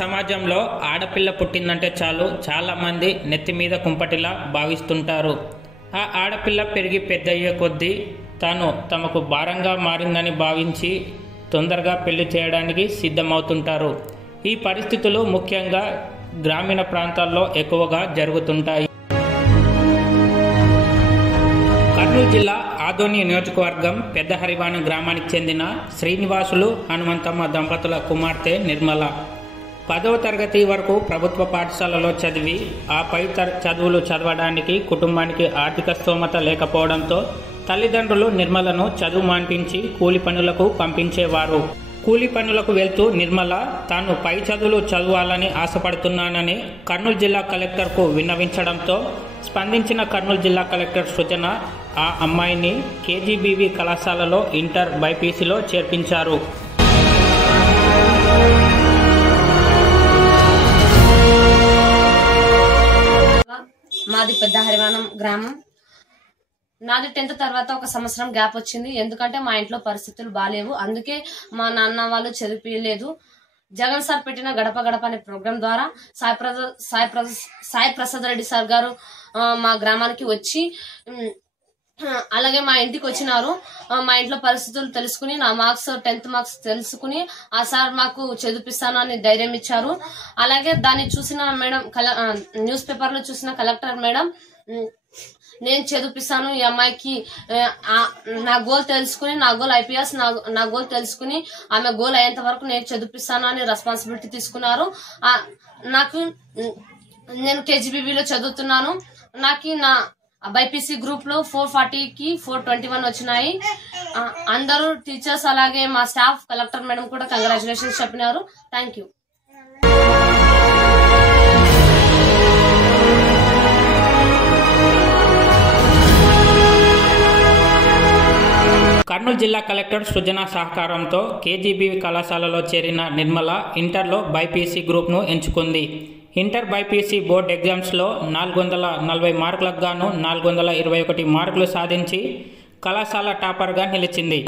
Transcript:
సమాజంలో ఆడపిల్ల పుట్టిందంటే చాలు చాలామంది నెత్తి మీద కుంపటిలా భావిస్తుంటారు. ఆ ఆడపిల్ల పెరిగి పెద్దయ్యే కొద్దీ తమకు భారంగా మారిందని భావించి తొందరగా పెళ్లి చేయడానికి సిద్ధమవుతుంటారు. ఈ పరిస్థితులు ముఖ్యంగా గ్రామీణ ప్రాంతాల్లో ఎక్కువగా జరుగుతుంటాయి. కర్నూలు జిల్లా ఆదోని నియోజకవర్గం పెద్ద హరివాణి గ్రామానికి చెందిన శ్రీనివాసులు హనుమంతమ్మ దంపతుల కుమార్తె నిర్మల 10వ తరగతి వరకు ప్రభుత్వ పాఠశాలలో చదివి ఆపై చదువులు చదవడానికి కుటుంబానికి ఆర్థిక స్తోమత లేకపోవడంతో తల్లిదండ్రులు నిర్మలను చదువు మాన్పించి కూలి పనులకు పంపించేవారు. కూలి పనులకు వెళ్తూ నిర్మల తాను పై చదువులు చదవాలని ఆశపడుతున్నానని కర్నూలు జిల్లా కలెక్టర్కు విన్నవించడంతో స్పందించిన కర్నూలు జిల్లా కలెక్టర్ సృజన ఆ అమ్మాయిని కేజీబీవీ కళాశాలలో ఇంటర్ బైపీసీలో చేర్పించారు. మాది పెద్ద హరివాణం గ్రామం. నాది 10th తర్వాత ఒక సంవత్సరం గ్యాప్ వచ్చింది. ఎందుకంటే మా ఇంట్లో పరిస్థితులు బాగాలేవు. అందుకే మా నాన్న వాళ్ళు చదివించలేదు. జగన్ సార్ పెట్టిన గడప గడప అనే ప్రోగ్రాం ద్వారా సాయి ప్రసాద్ రెడ్డి సార్ గారు మా గ్రామానికి వచ్చి అలాగే మా ఇంటికి వచ్చినారు. మా ఇంట్లో పరిస్థితులు తెలుసుకుని నా మార్క్స్ 10th మార్క్స్ తెలుసుకుని ఆ సార్ మాకు చదివిస్తానని ధైర్యం ఇచ్చారు. అలాగే దాన్ని చూసిన మేడం న్యూస్ పేపర్ లో చూసిన కలెక్టర్ మేడం నేను చదివిస్తాను ఈ అమ్మాయికి నా గోల్ తెలుసుకుని నా గోల్ ఐపీఎస్ నా గోల్ తెలుసుకుని ఆమె గోల్ అయ్యేంత వరకు నేను చదివిస్తాను అని రెస్పాన్సిబిలిటీ తీసుకున్నారు. నేను కేజీబీవీలో చదువుతున్నాను. నాకు నా బైపీసీ గ్రూప్ లో 440కి 421 వచ్చినాయి. అందరూ టీచర్స్ అలాగే మా స్టాఫ్ కలెక్టర్ మేడం కూడా కంగ్రాచులేషన్స్ చెప్పినారు. Thank you. కర్నూలు జిల్లా కలెక్టర్ సృజన సహకారంతో కేజీబీవీ కళాశాలలో చేరిన నిర్మల ఇంటర్లో బైపీసీ గ్రూప్ను ఎంచుకుంది. ఇంటర్ బైపీసీ బోర్డ్ ఎగ్జామ్స్లో 440 మార్కులకు గాను 421 మార్కులు సాధించి కళాశాల టాపర్గా నిలిచింది.